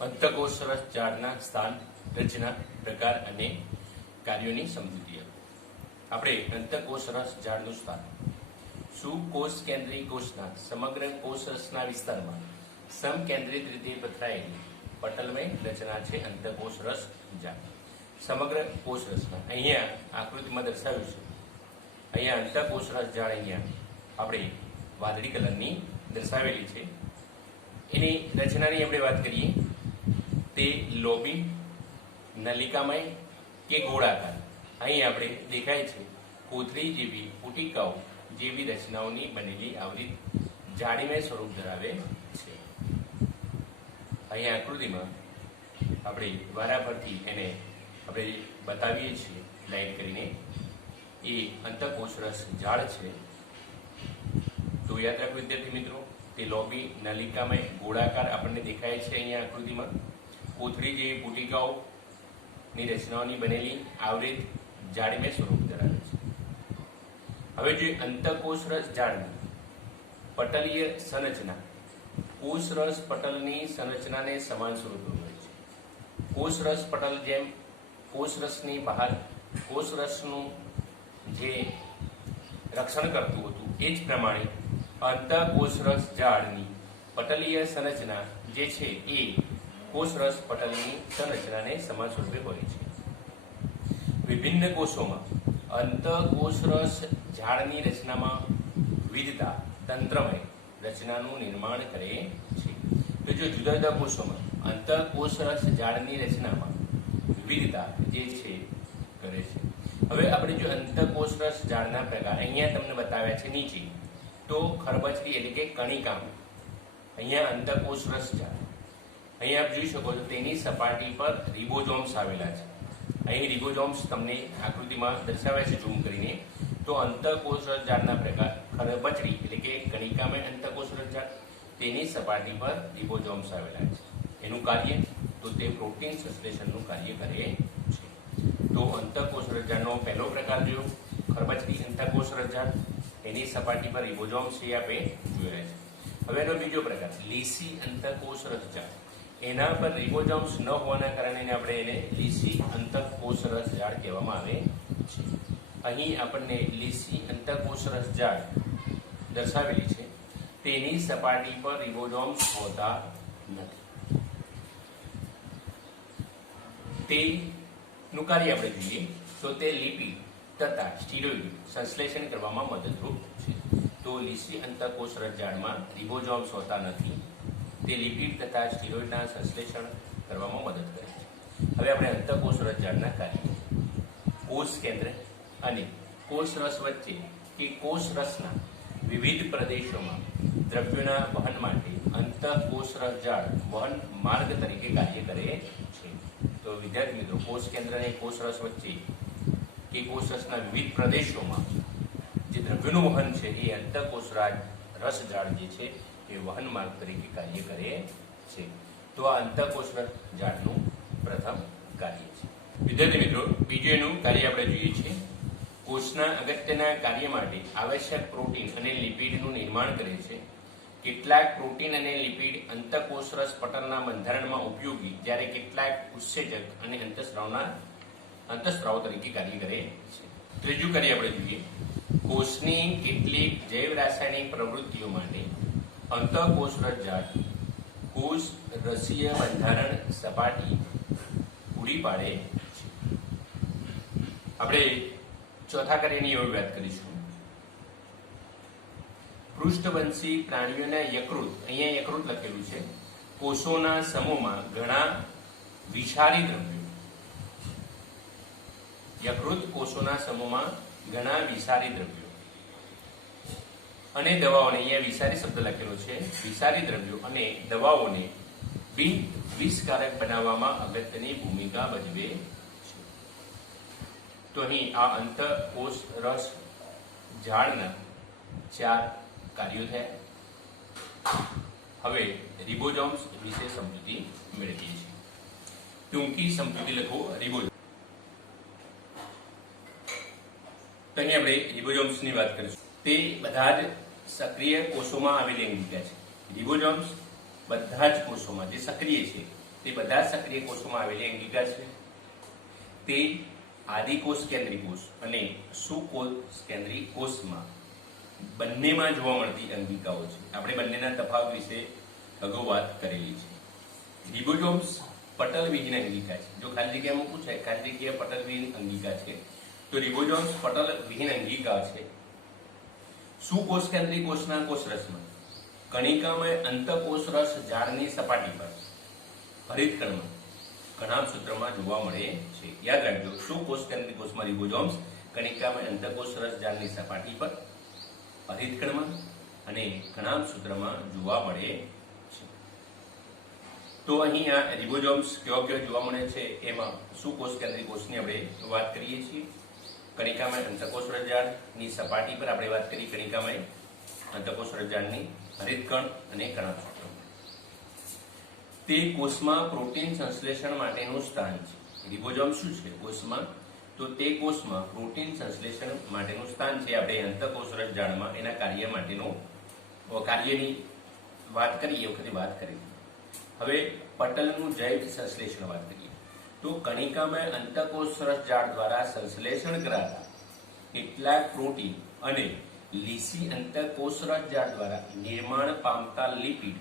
અંતઃકોષરસ ઝાડના સ્થાન, રચના, પ્રકાર અને કાર્યોની સમજૂતી. આપણે અંતઃકોષરસ ઝાડનું સ્થાન. સુકોષ કેન્દ્રીય કોષના સમગ્ર કોષરસના વિસ્તારમાં સમકેન્દ્રિત રીતે પથરાયેલી પટલમય રચના છે અંતઃકોષરસ ઝાડ. સમગ્ર કોષરસના અહીંયા આકૃતિમાં દર્શાવ્યું છે. અહીંયા અંતઃકોષરસ ઝાડ અહીંયા આપણે વાદળી કલરની દર્શાવેલી છે. એની રચનાની આપણે વાત કરીએ તે લોબી, નલિકામય કે ગોળાકાર. અહીં આપણે દેખાય છે કોથળી જેવી પુટિકાઓ જેવી રચનાઓની બનેલી આવૃત જાળીમય સ્વરૂપ ધરાવે છે. અહીંયા આકૃતિમાં આપણે વારાફરતી એને આપણે બતાવીએ છીએ લાઈટ કરીને. એ અંતઃકોષરસ ઝાડ છે. તો યાદ રાખો વિદ્યાર્થી મિત્રો, તે લોબી, નલિકામય, ગોળાકાર આપણને દેખાય છે અહીંયા આકૃતિમાં. કોથળી જેવી પુટિકાઓની રચનાઓની બનેલી આવૃત જાળીમય સ્વરૂપ ધરાવે છે. હવે જે અંતઃકોષરસ ઝાડની પટલીય સંરચના કોષરસ પટલની સંરચનાને સમાન સ્વરૂપે હોય છે. કોષરસ પટલ જેમ કોષરસની બહાર કોષરસનું જે રક્ષણ કરતું હતું એ જ પ્રમાણે અંતઃકોષરસ ઝાડની પટલીય સંરચના જે છે એ કોષરસ પટલની સંરચનાને સમાન સ્વરૂપે હોય છે. વિભિન્ન કોષોમાં અંતઃકોષરસ ઝાડની રચનામાં વિવિધતા તંત્રમય રચનાનું નિર્માણ કરે છે. તો જો જુદા જુદા કોષોમાં અંતઃકોષરસ ઝાડની રચનામાં વિવિધતા જે છે કરે છે. હવે આપણે જો અંતઃકોષરસ ઝાડના પ્રકાર અહીંયા તમને બતાવ્યા છે નીચે. તો ખરબચડી એટલે કે કણિકામાં અહીંયા અંતઃકોષરસ ઝાડ. અહીંયા આપ જોઈ શકો છો તેની સપાટી પર રિબોઝોમ્સ આવેલા છે. અહીં રિબોઝોમ્સ તમને આકૃતિમાં દર્શાવ્યા છે ઝૂમ કરીને. તો અંતઃકોષરસ ઝાડના પ્રકાર ખરબચડી એટલે કે કણિકામય અંતઃકોષરસ ઝાડ, તેની સપાટી પર રિબોઝોમ્સ આવેલા છે. એનું કાર્ય તો તે પ્રોટીન સંશ્લેષણનું કાર્ય કરે છે. તો અંતઃકોષરસ ઝાડનો પહેલો પ્રકાર જોયો ખરબચડી અંતઃકોષરસ ઝાડ, એની સપાટી પર રિબોઝોમ્સ છે આપણે જોયા છે. હવે એનો બીજો પ્રકાર લીસી અંતઃકોષરસ ઝાડ. એના પર રિબોઝોમ્સ ન હોવાના કારણે આપણે એને લીસી અંતઃકોષરસ ઝાડ કહેવામાં આવે છે. અહીં આપણને લીસી અંતઃકોષરસ ઝાડ દર્શાવેલી છે. તેની સપાટી પર રિબોઝોમ્સ હોતા નથી. તેનું કાર્ય આપણે જોઈએ તો તે લિપિડ તથા સ્ટીરોઇડ સંશ્લેષણ કરવામાં મદદરૂપ છે. તો લીસી અંતઃકોષરસ ઝાડમાં રિબોઝોમ્સ હોતા નથી. તે લિપિડ તથા સ્ટીરોઇડના સંશ્લેષણ કરવામાં મદદ કરે છે. હવે આપણે અંતઃકોષરસ ઝાડના કાર્ય. કોષ કેન્દ્ર અને કોષરસ વચ્ચે કે કોષરસના વિવિધ પ્રદેશોમાં દ્રવ્યોના વહન માટે અંતઃકોષરસ ઝાડ વહન માર્ગ તરીકે કાર્ય કરે છે. તો વિદ્યાર્થી મિત્રો, કોષ કેન્દ્ર અને કોષરસ વચ્ચે કે કોષરસના વિવિધ પ્રદેશોમાં જે દ્રવ્યોનું વહન છે એ અંતઃકોષરસ ઝાડ જે છે એ વહન માર્ગ તરીકે કાર્ય કરે છે. તો આ અંતઃકોષરસ ઝાડનું પ્રથમ કાર્ય છે. વિદ્યાર્થી મિત્રો, બીજું એનું કાર્ય આપણે જોઈએ છીએ. કોષના અગત્યના કાર્ય માટે આવશ્યક પ્રોટીન અને લિપિડનું નિર્માણ કરે છે. કેટલાક પ્રોટીન અને લિપિડ અંતઃકોષરસ પટલના બંધારણમાં ઉપયોગી, જ્યારે કેટલાક ઉત્સેચક અને અંતઃસ્રાવ તરીકે કાર્ય કરે છે. ત્રીજું કાર્ય આપણે જોઈએ. કોષની કેટલીક જૈવ રાસાયણિક પ્રવૃત્તિઓ માટે અંતઃકોષરસ ઝાડ કોષ રસીય બંધારણ સપાટી પૂરી પાડે છે. આપણે ચોથા કાર્યની એવી વાત કરીશું. પૃષ્ઠવંશી પ્રાણીઓના યકૃત, અહીંયા યકૃત લખેલું છે, કોષોના સમૂહમાં ઘણા વિષારી દ્રવ્યો. યકૃત કોષોના સમૂહમાં ઘણા વિષારી દ્રવ્યો અને દવાઓને, અહીંયા વિષારી શબ્દ લખેલો છે, વિષારી દ્રવ્યો અને દવાઓને બિન વિષકારક બનાવવામાં અગત્યની ભૂમિકા ભજવે છે. તો અહીં આ અંતઃકોષરસ ઝાડના 4 કાર્યો થયા. હવે રિબોઝોમ્સ વિશે સમજૂતી મેળવીએ છીએ. ટૂંકી સમજૂતી લખો રિબોઝોમ. તો અહીં આપણે રિબોઝોમ્સની વાત કરીશું. તે બધા જ સક્રિય કોષોમાં આવેલી અંગિકા છે. રિબોઝોમ્સ બધા જ કોષોમાં જે સક્રિય છે તે બધા સક્રિય કોષોમાં આવેલી અંગિકા છે. તે આદિકોષ કેન્દ્રી કોષ અને સુકોષ કેન્દ્રી કોષમાં બંનેમાં જોવા મળતી અંગિકાઓ છે. આપણે બંનેના તફાવત વિશે અગાઉ વાત કરેલી છે. રિબોઝોમ્સ પટલવિહીન અંગિકા છે. જો ખાલી જગ્યામાં પૂછાય ખાલી જગ્યા પટલવિહીન અંગિકા છે તો રિબોઝોમ્સ પટલવિહીન અંગિકા છે. સુકોષ કેન્દ્રી કોષના કોષરસમાં કણિકામય અંતઃકોષરસ ઝાડની સપાટી પર હરિતકણમાં કણાભસૂત્રમાં જોવા મળે છે. યાદ રાખજો, સુકોષ કેન્દ્રી કોષમાં રિબોઝોમ્સ કણિકામય અંતઃકોષરસ ઝાડની સપાટી પર હરિતકણમાં અને કણાભસૂત્રમાં જોવા મળે છે. તો અહીં આ રિબોઝોમ્સ કયો જોવા મળે છે એમાં સુકોષ કેન્દ્રી કોષની આપણે વાત કરીએ છીએ. કણિકામય અંતઃકોષરસ ઝાડની સપાટી પર આપણે વાત કરી કણિકામય અંતઃકોષરસ ઝાડની હરિતકણ અને કણાભસૂત્ર. તે કોષમાં પ્રોટીન સંશ્લેષણ માટેનું સ્થાન છે. રિબોઝોમ શું છે કોષમાં? તો તે કોષમાં પ્રોટીન સંશ્લેષણ માટેનું સ્થાન છે. આપણે અંતઃકોષરસ ઝાડમાં એના કાર્ય માટેનો કાર્યની વાત કરીએ વખતે વાત કરી. હવે પટલનું જૈવ સંશ્લેષણ વાત કરીએ તો કણિકામય અંતઃકોષરસ ઝાડ દ્વારા સંશ્લેષણ કરાતા કેટલાક પ્રોટીન અને લીસી અંતઃકોષરસ ઝાડ દ્વારા નિર્માણ પામતા લિપિડ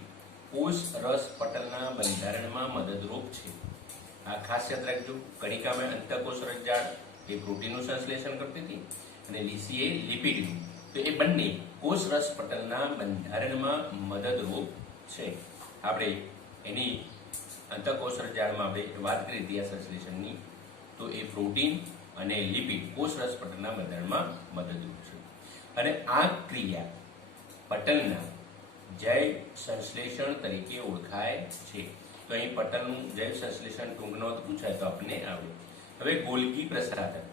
કોષ રસ પટલના બંધારણમાં મદદરૂપ છે. આ ખાસ યાદ રાખજો. કણિકામય અંતઃકોષરસ ઝાડ એ પ્રોટીનનું સંશ્લેષણ કરતી હતી અને લીસી એ લિપિડનું. તો એ બંને કોષ રસ પટલના બંધારણમાં મદદરૂપ છે. આપણે એની અંતઃકોષરસ ઝાડમાં આપણે વાત કરી હતી આ સંશ્લેષણની. તો એ પ્રોટીન અને લિપિડ કોષ રસ પટલના બંધારણમાં મદદરૂપ છે અને આ ક્રિયા પટલના જૈવ સંશ્લેષણ તરીકે ઓળખાય છે. તો અહીં પટલનું જૈવ સંશ્લેષણ ટૂંકનો પૂછાય તો આપણને આવડે. હવે ગોલ્ગી પ્રસાધન.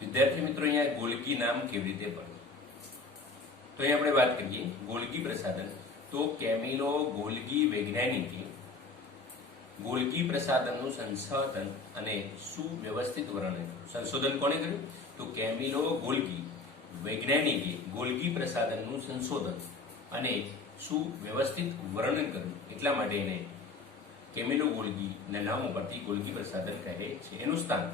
વિદ્યાર્થી મિત્રો, અહીંયા ગોલ્ગી નામ કેવી રીતે પડે? તો અહીં આપણે વાત કરીએ ગોલ્ગી પ્રસાધન. તો કેમિલો ગોલ્ગી વૈજ્ઞાનિકે ગોલ્ગી પ્રસાધનનું સંશોધન અને સુવ્યવસ્થિત વર્ણન. સંશોધન કોણે કર્યું? તો કેમિલો ગોલ્ગી વૈજ્ઞાનિકે ગોલ્ગી પ્રસાધનનું સંશોધન અને સુવ્યવસ્થિત વર્ણન કર્યું. એટલા માટે એને કેમિલો ગોલ્ગીના નામ ઉપરથી ગોલ્ગી પ્રસાધન કહે છે. એનું સ્થાન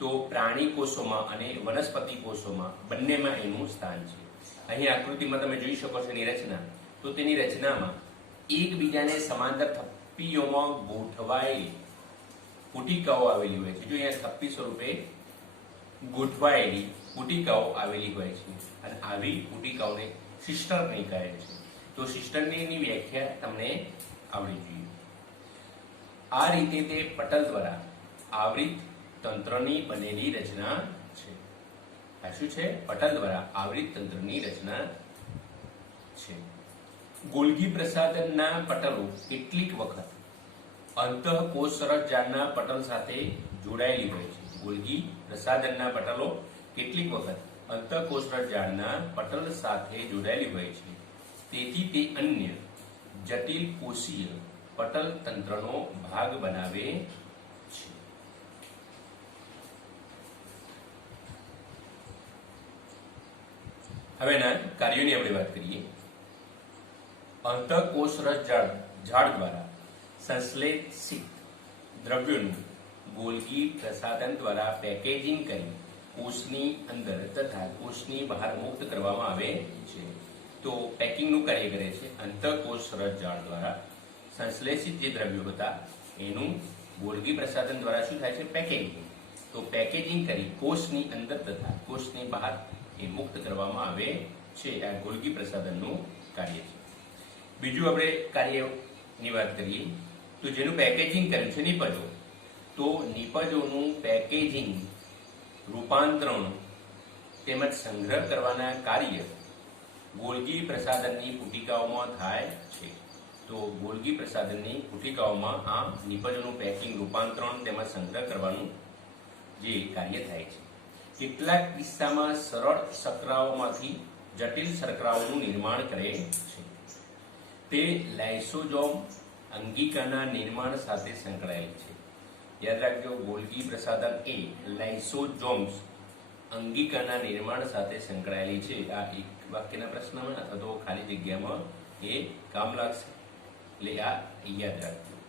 તો પ્રાણી કોષોમાં અને વનસ્પતિ કોષોમાં બંનેમાં એનું સ્થાન છે. અહીં આકૃતિમાં તમે જોઈ શકો છો એની રચના. તો તેની રચનામાં એકબીજાને સમાંતર થપ્પીઓમાં ગોઠવાયેલી પુટિકાઓ આવેલી હોય છે. જો અહીંયા થપ્પી સ્વરૂપે ગોઠવાયેલી પુટિકાઓ આવેલી હોય છે અને આવી પુટિકાઓને સિસ્ટરની કહે છે. તો સિસ્ટરની વ્યાખ્યા તમને આવડી જોઈએ. આ રીતે તે પટલ દ્વારા આવૃત તંત્રની બનેલી રચના છે. આ શું છે? પટલ દ્વારા આવૃત તંત્રની રચના છે. ગોલ્ગી પ્રસાધનના પટલો કેટલીક વખત અંતઃકોષરસ ઝાડના પટલ સાથે જોડાયેલી હોય છે. ગોલ્ગી પ્રસાધનના પટલો કેટલીક વખત અંતઃકોષરસ ઝાડના પટલ સાથે જોડાયેલી હોય છે. તેથી તે અન્ય જટિલ કોષીય પટલ તંત્રનો ભાગ બનાવે છે. હવેના કાર્યોની આપણે વાત કરીએ. અંતઃકોષરસ ઝાડ દ્વારા સંશ્લેષિત દ્રવ્યોનું ગોલ્ગી પ્રસાધન દ્વારા પેકેજિંગ કરી કોષની અંદર તથા કોષની બહાર મુક્ત કરવામાં આવે છે. તો પેકિંગનું કાર્ય કરે છે. અંતઃકોષરસ ઝાડ દ્વારા સંશ્લેષિત જે દ્રવ્યો હતા એનું ગોલ્ગી પ્રસાધન દ્વારા શું થાય છે? પેકેજિંગ. તો પેકેજિંગ કરી કોષની અંદર તથા કોષની બહાર એ મુક્ત કરવામાં આવે છે. આ ગોલ્ગી પ્રસાધનનું કાર્ય છે. બીજું આપણે કાર્યની વાત કરીએ તો જેનું પેકેજિંગ કર્યું છે નિપજો. તો નિપજોનું પેકેજિંગ, રૂપાંતરણ તેમજ સંગ્રહ કરવાના કાર્ય ગોલ્ગી પ્રસાધનની પુટિકાઓમાં થાય છે. તો ગોલ્ગી પ્રસાધનની પુટિકાઓમાં આ નિપજોનું પેકિંગ, રૂપાંતરણ તેમજ સંગ્રહ કરવાનું જે કાર્ય થાય છે. કેટલાક કિસ્સામાં સરળ શર્કરાઓમાંથી જટિલ શર્કરાઓનું નિર્માણ કરે છે. તે લાઇસોઝોમ અંગિકાના નિર્માણ સાથે સંકળાયેલ છે. યાદ રાખજો, ગોલ્ગી પ્રસાધન એ લાઇસોઝોમ્સ અંગિકાના નિર્માણ સાથે સંકળાયેલી છે. આ એક વાક્યના પ્રશ્નમાં અથવા તો ખાલી જગ્યામાં એ કામ લાગશે, એટલે આ યાદ રાખજો.